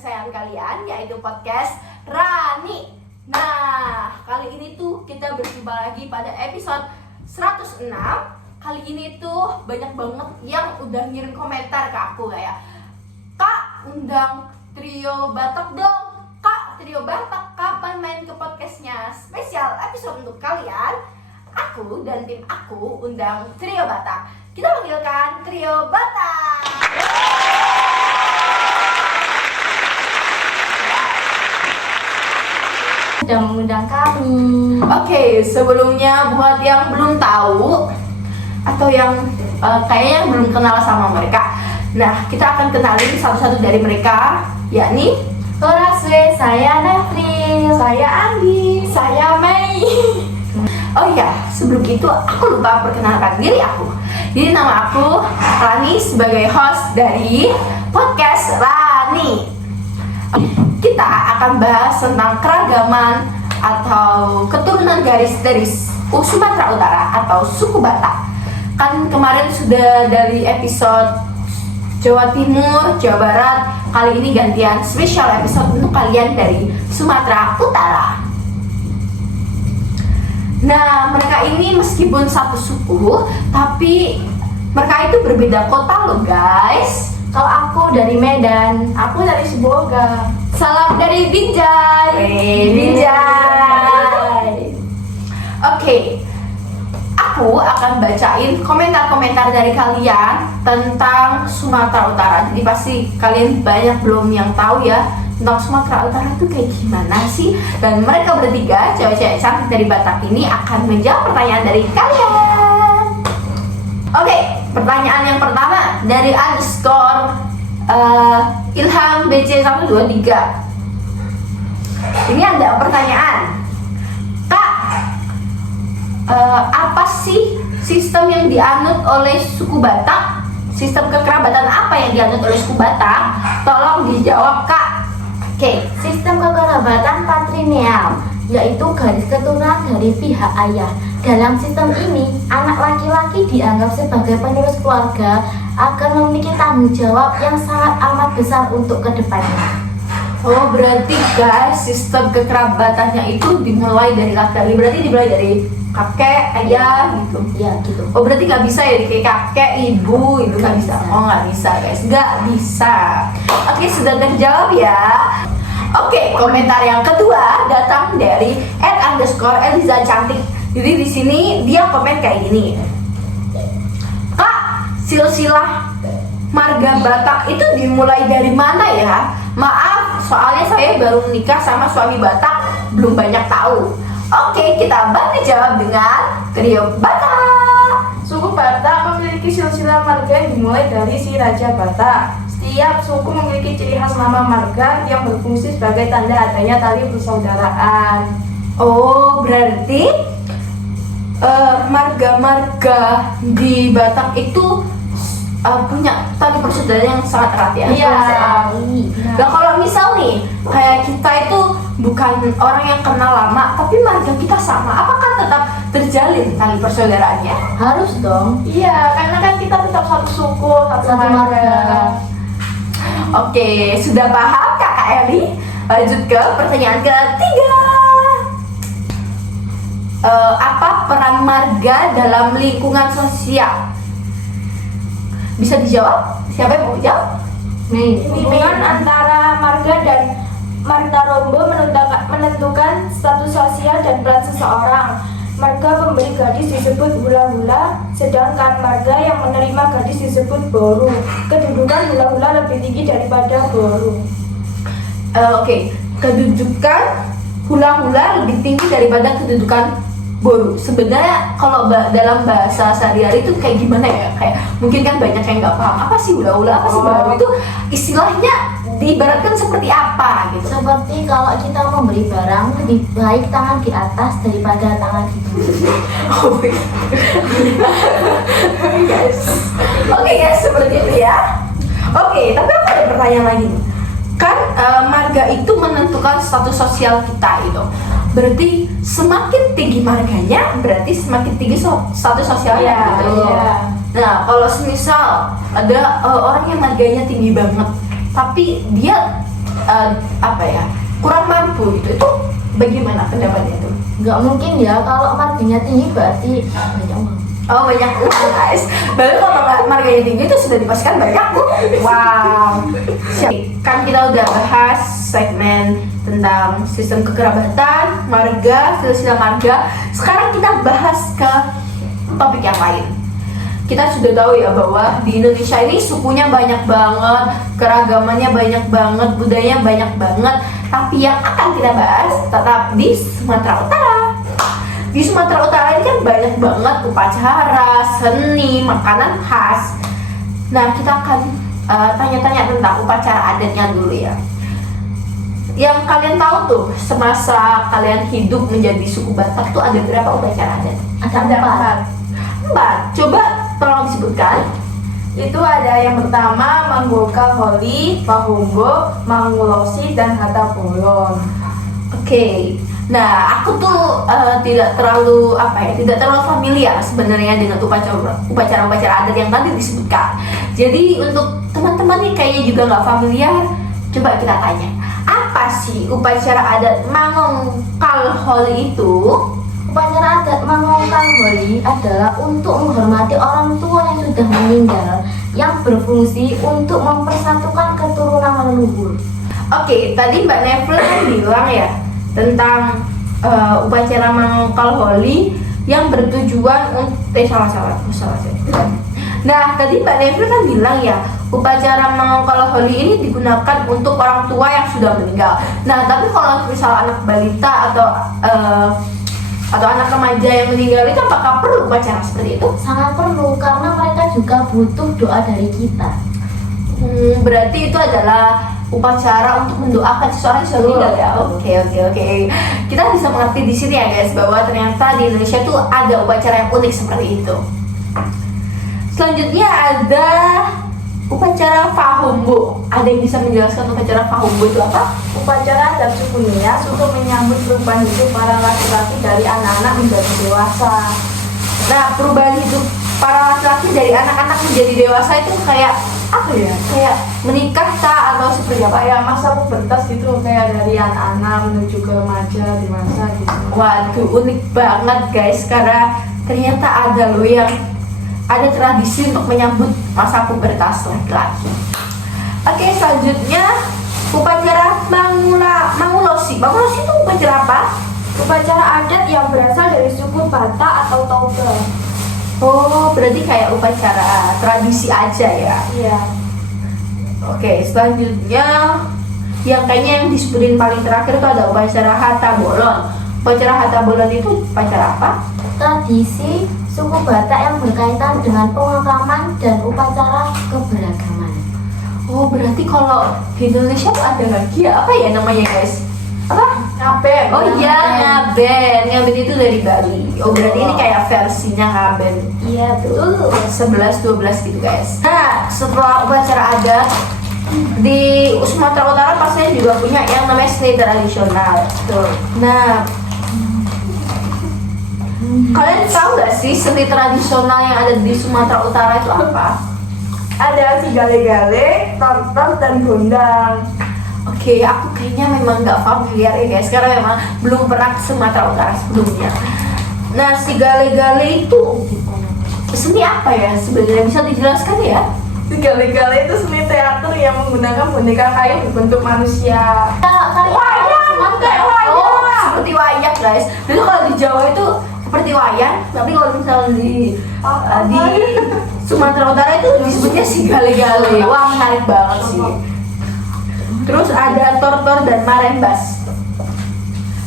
kesayangan kalian, yaitu podcast Rani. Nah, kali ini tuh kita berjumpa lagi pada episode 106. Kali ini tuh banyak banget yang udah ngirim komentar ke aku kayak, "Kak, undang Trio Batak dong. Kak, Trio Batak kapan main ke podcastnya? Spesial episode untuk kalian." Aku dan tim aku undang Trio Batak. Kita panggilkan Trio Batak. Sudah mengundang kami. Oke, sebelumnya buat yang belum tahu atau yang kayaknya belum kenal sama mereka, nah kita akan kenalin satu-satu dari mereka, yakni Koraswe, saya Nevril. saya Andi, saya Mei. Oh iya, sebelum itu aku lupa perkenalkan diri aku. Jadi nama aku Rani sebagai host dari podcast Rani. Kita akan bahas tentang keragaman atau keturunan garis dari Sumatera Utara atau suku Batak. Kan kemarin sudah dari episode Jawa Timur, Jawa Barat. Kali ini gantian spesial episode untuk kalian dari Sumatera Utara. Nah, mereka ini meskipun satu suku, tapi mereka itu berbeda kota loh guys. Kalau aku dari Medan, aku dari Sibolga. Salam dari Binjai. Binjai. Oke, aku akan bacain komentar-komentar dari kalian tentang Sumatera Utara. Jadi pasti kalian banyak belum yang tahu ya tentang Sumatera Utara itu kayak gimana sih. Dan mereka bertiga, cewek-cewek cantik dari Batak ini akan menjawab pertanyaan dari kalian. Oke, pertanyaan yang pertama dari underscore Ilham BC123. Ini ada pertanyaan, Kak, apa sih sistem yang dianut oleh suku Batak? Sistem kekerabatan apa yang dianut oleh suku Batak? Tolong dijawab, Kak. Oke. Sistem kekerabatan patrilineal, yaitu garis keturunan dari pihak ayah. Dalam sistem ini, anak laki-laki dianggap sebagai penerus keluarga akan memiliki tanggung jawab yang sangat amat besar untuk kedepannya. Oh, berarti guys, sistem kekerabatannya itu dimulai dari laki-laki. Berarti dimulai dari kakek, ayah gitu. Ya, gitu. Oh, berarti nggak bisa ya kayak kakek, ibu itu nggak bisa. Oh, nggak bisa guys, nggak bisa. Oke, sudah terjawab ya. Oke, komentar yang kedua datang dari @_Eliza Cantik. Jadi di sini dia komen kayak gini. Kak, silsilah marga Batak itu dimulai dari mana ya? Maaf, soalnya saya baru menikah sama suami Batak, belum banyak tahu. Oke, kita bantu jawab dengan Trio Batak. Suku Batak memiliki silsilah marga yang dimulai dari si Raja Batak. Setiap suku memiliki ciri khas nama marga yang berfungsi sebagai tanda adanya tali persaudaraan. Oh, berarti marga-marga di Batak itu punya tali persaudaraan yang sangat erat ya. Iya. Nah, kalau misal nih kayak kita itu bukan orang yang kenal lama, tapi marga kita sama, apakah tetap terjalin tali persaudaraannya? Harus dong. Iya, karena kan kita tetap satu suku, satu Satu marga. marga. Oke, sudah paham Kakak Eli? Lanjut ke pertanyaan ketiga. Apa peran marga dalam lingkungan sosial? Bisa dijawab? Siapa yang mau jawab? Nih, Hubungan antara marga dan marga rombo menentukan status sosial dan peran seseorang. Marga pemberi gadis disebut hula-hula, sedangkan marga yang menerima gadis disebut boru. Kedudukan hula-hula lebih tinggi daripada boru. Oke, kedudukan hula-hula lebih tinggi daripada kedudukan boru. Sebenarnya kalau dalam bahasa sehari-hari itu kayak gimana ya? Kayak mungkin kan banyak yang nggak paham apa sih hula-hula, apa sih boru itu istilahnya diibaratkan seperti apa gitu. seperti kalau kita memberi barang, lebih baik tangan di atas daripada tangan di bawah. Oh my God. Oke guys, seperti itu ya. Oke, tapi aku ada pertanyaan lagi. Kan marga itu menentukan status sosial kita itu. Berarti semakin tinggi marganya, berarti semakin tinggi status sosialnya gitu. Iya. Nah, kalau semisal ada orang yang marganya tinggi banget, tapi dia apa ya, kurang mampu gitu. Itu bagaimana pendapatnya tuh? Nggak mungkin ya, kalau marganya tinggi berarti banyak uang. Oh, banyak uang guys. Baru kalau marganya tinggi itu sudah dipastikan banyak uang. Wow. Siap. Kan kita udah bahas segmen tentang sistem kekerabatan, marga, silsilah marga. Sekarang kita bahas ke topik yang lain. Kita sudah tahu ya bahwa di Indonesia ini sukunya banyak banget, keragamannya banyak banget, budayanya banyak banget. Tapi yang akan kita bahas tetap di Sumatera Utara. Di Sumatera Utara ini kan banyak banget upacara, seni, makanan khas. Nah, kita akan tanya-tanya tentang upacara adatnya dulu ya. Yang kalian tahu tuh, semasa kalian hidup menjadi suku Batak tuh ada berapa upacara adat? Ada 4. 4. Coba tolong disebutkan. Itu ada yang pertama Manggolka Holi, Pahumbo, Mangulosi, dan Hatta Bolon. Oke. Nah, aku tuh tidak terlalu familiar sebenarnya dengan upacara-upacara adat yang tadi disebutkan. Jadi untuk teman-teman nih kayaknya juga nggak familiar, coba kita tanya, apa sih upacara adat Mangongkal Holi itu? Upacara adat Mangongkal Holi adalah untuk menghormati orang tua yang sudah meninggal, yang berfungsi untuk mempersatukan keturunan leluhur. Oke, tadi Mbak Neville bilang ya tentang upacara Mangongkal Holi yang bertujuan salah. Nah, tadi Mbak Neville kan bilang ya, upacara Mangongkal Holi ini digunakan untuk orang tua yang sudah meninggal. Nah, tapi kalau misal anak balita atau anak remaja yang meninggal itu apakah perlu upacara seperti itu? Sangat perlu, karena mereka juga butuh doa dari kita. Berarti itu adalah upacara untuk mendoakan seseorang yang sudah meninggal ya. Oke. Kita bisa mengerti di sini ya guys, bahwa ternyata di Indonesia tuh ada upacara yang unik seperti itu. Selanjutnya ada upacara Fahumbo. Ada yang bisa menjelaskan upacara Fahumbo itu apa? Upacara adat suku Nias untuk menyambut perubahan hidup para laki-laki dari anak-anak menjadi dewasa. Nah, perubahan hidup para laki-laki dari anak-anak menjadi dewasa itu kayak apa ya? Kayak menikah kah atau seperti apa? Kayak masa pubertas gitu, kayak dari anak-anak menuju ke remaja, dewasa gitu. Waduh, unik banget guys, karena ternyata ada loh yang ada tradisi untuk menyambut masa pubertas laki-laki. Oke, selanjutnya upacara Mangulosi. Mangulosi itu upacara apa? Upacara adat yang berasal dari suku Batak atau Toba. Oh, berarti kayak upacara tradisi aja ya. Iya. Oke, selanjutnya yang kayaknya yang disebutin paling terakhir itu ada upacara Hatta Bolon. Upacara Hatta Bolon itu upacara apa? Tradisi suku Batak yang berkaitan dengan pemakaman dan upacara keberagaman. Oh, berarti kalau di Indonesia tuh ada lagi ya, apa ya namanya guys? Apa? Ngaben. Oh iya, Ngaben. Ngaben itu dari Bali. Oh, berarti ini kayak versinya Ngaben. Iya betul. 11-12 gitu guys. Nah, setelah upacara adat di Sumatera Utara pastinya juga punya yang namanya seni tradisional. Betul. Nah, kalian tahu gak sih seni tradisional yang ada di Sumatera Utara itu apa? Ada si gale-gale, tortor, dan gondang. Oke, aku kayaknya memang nggak familiar ya guys, karena memang belum pernah ke Sumatera Utara sebelumnya. Nah, si gale-gale itu seni apa ya sebenarnya, bisa dijelaskan ya? Si gale-gale itu seni teater yang menggunakan boneka kayu berbentuk manusia. Wayang, kayak wayang, seperti wayang guys. Dulu kalau di Jawa itu seperti wayang, tapi kalau misalnya di Sumatera Utara itu disebutnya si gale-gale. Wah, menarik banget sih. Terus ada tortor dan marembas.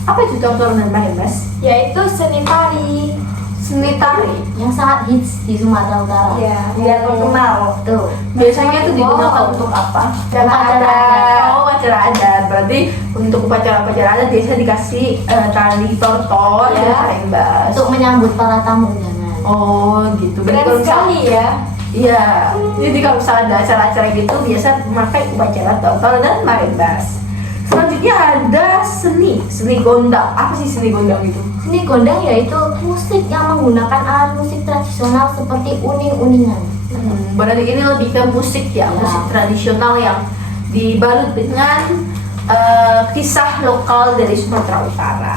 Apa itu tortor dan marembas? Yaitu seni tari. Seni tari. Yang sangat hits di Sumatera Utara. Iya, biar terkenal. Tuh. Biasanya itu digunakan untuk apa? Upacara adat. Oh, upacara adat. Berarti untuk upacara-upacara adat biasanya dikasih tali tortor dan Ya. marembas. Untuk menyambut para tamu undangan. Oh, gitu. Berarti Keren kalau misal- sekali ya. Iya. Jadi kalau misalnya ada acara-acara gitu biasa memakai upacara tortor dan marembas. Selanjutnya ada seni gondang. Apa sih seni gondang itu? Seni gondang yaitu musik yang menggunakan alat musik tradisional seperti uning-uningan. Berarti ini lebih ke musik ya, Ya. musik tradisional yang dibalut dengan kisah lokal dari Sumatera Utara.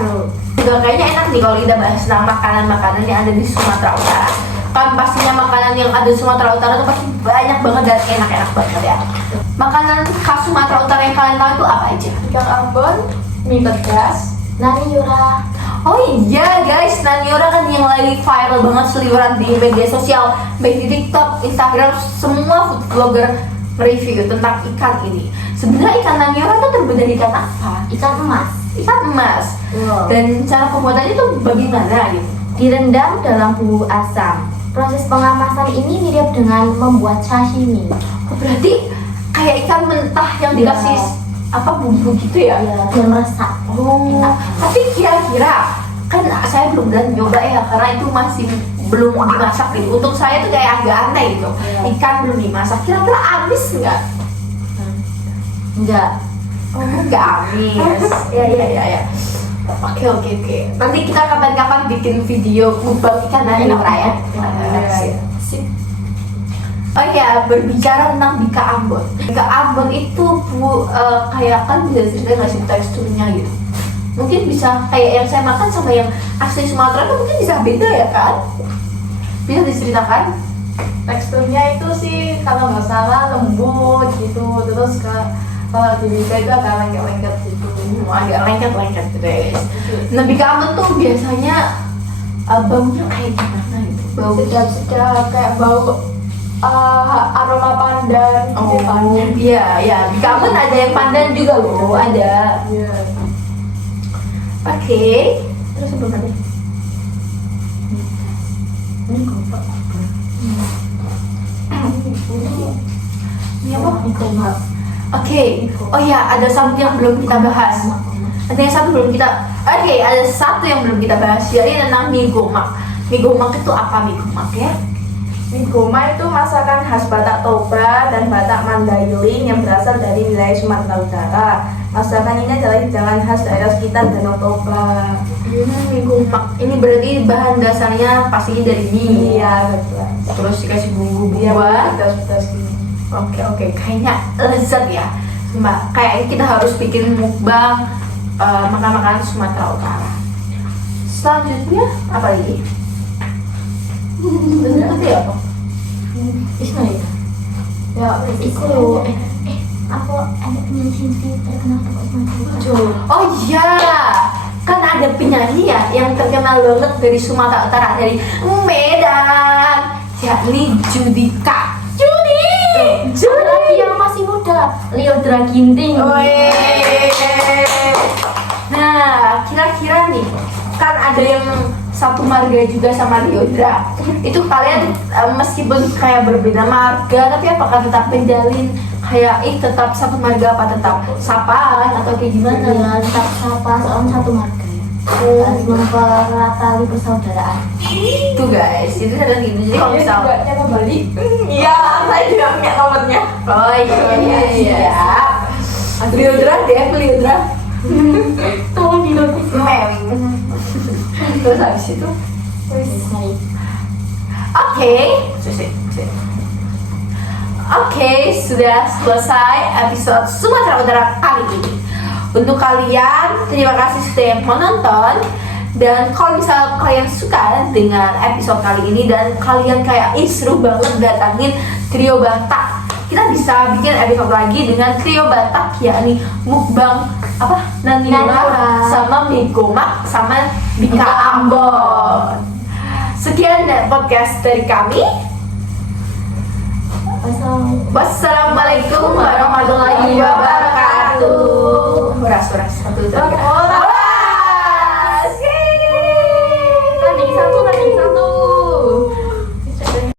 Juga kayaknya enak nih kalau kita bahas tentang makanan-makanan yang ada di Sumatera Utara. Kan pastinya makanan yang ada di Sumatera Utara tuh pasti banyak banget dan enak-enak banget ya. Makanan khas Sumatera Utara yang kalian tahu itu apa aja? Ikan Ambon, mie pedas, Nani Yura. Oh iya guys, Naniora kan yang lagi viral banget seliweran di media sosial, baik di TikTok, Instagram, semua food blogger review tentang ikan ini. Sebenarnya ikan Naniora itu terbuat dari ikan apa? Ikan emas. Ikan emas. Wow. Dan cara pembuatannya itu bagaimana gitu? Direndam dalam bumbu asam. Proses pengemasan ini mirip dengan membuat sashimi. Oh, berarti kayak ikan mentah yang dikasih apa bumbu gitu ya? Ya, biar meresap. Oh, Enak. tapi kira-kira kan saya belum berani nyoba ya karena itu masih belum dimasak gitu. Untuk saya tuh kayak agak aneh gitu. Iya. Ikan belum dimasak, kira-kira amis nggak? Enggak. Oh, nggak amis. Ya. Oke. Nanti kita kapan-kapan bikin video mukbang ikan Naniora ya. sip. Oh ya, berbicara tentang Bika Ambon. Bika Ambon itu kayak kan bisa cerita nggak sih teksturnya gitu? Mungkin bisa kayak yang saya makan sama yang asli Sumatera itu mungkin bisa beda ya kan? Bisa diceritakan? Teksturnya itu sih kalau nggak salah lembut gitu, terus kalau di Bika itu agak lengket-lengket gitu. Agak lengket gitu ya guys. Nah, Bika Ambon tuh biasanya baunya kayak gimana gitu? Bau Sedap-sedap kayak bau aroma pandan. Oh iya, Bika Ambon ada yang pandan juga loh, ada. Iya. Oke, terus apa lagi? Ini kopak. Ini apa? Kopak. Oke, oh ya, ada satu yang belum kita bahas. Ada satu yang belum kita bahas, yaitu tentang mie gomak. Mie gomak itu apa mie gomak ya? Mie goma itu masakan khas Batak Toba dan Batak Mandailing yang berasal dari wilayah Sumatera Utara. Masakan ini adalah hidangan khas daerah sekitar Danau Toba. Mie gomak. Ini berarti bahan dasarnya pastinya dari mie. Iya, betul. Terus dikasih bumbu Iya, buah. pedas-pedas gitu. Oke, kayaknya lezat ya. Cuma kayaknya kita harus bikin mukbang makan-makan Sumatera Utara. Selanjutnya apa lagi? Selanjutnya apa? Ismail. Ya, Iku aku ada penyanyi Cinti terkenal kok Ismail. Oh iya, kan ada penyanyi ya yang terkenal banget dari Sumatera Utara, dari Medan, yakni Judika. Ada lagi yang masih muda, Lyodra Ginting. Nah, kira-kira nih, kan ada yang satu marga juga sama Lyodra. Itu kalian meskipun kayak berbeda marga, tapi apakah tetap menjalin kayak tetap satu marga apa tetap sapaan atau kayak gimana? Ya, tetap sapa soalnya satu marga ya. Harus memperatali persaudaraan. Itu guys, itu ada gitu. Jadi kalau dia misal juga nyata balik. iya, saya juga punya nomornya. Oh iya. Lyodra deh, Lyodra. Tolong di notis. Mewing. Terus habis itu, Ismail. Oke, sudah selesai episode Sumatera Utara kali ini. Untuk kalian, terima kasih sudah yang menonton. Dan kalau misal kalian suka dengan episode kali ini dan kalian kayak seru banget datangin trio Batak, kita bisa bikin episode lagi dengan trio Batak, yakni mukbang Naniora sama mie gomak sama Bika Ambon. Sekian dari podcast dari kami. Wassalamualaikum warahmatullahi wabarakatuh. Beras. 1, 2, 3.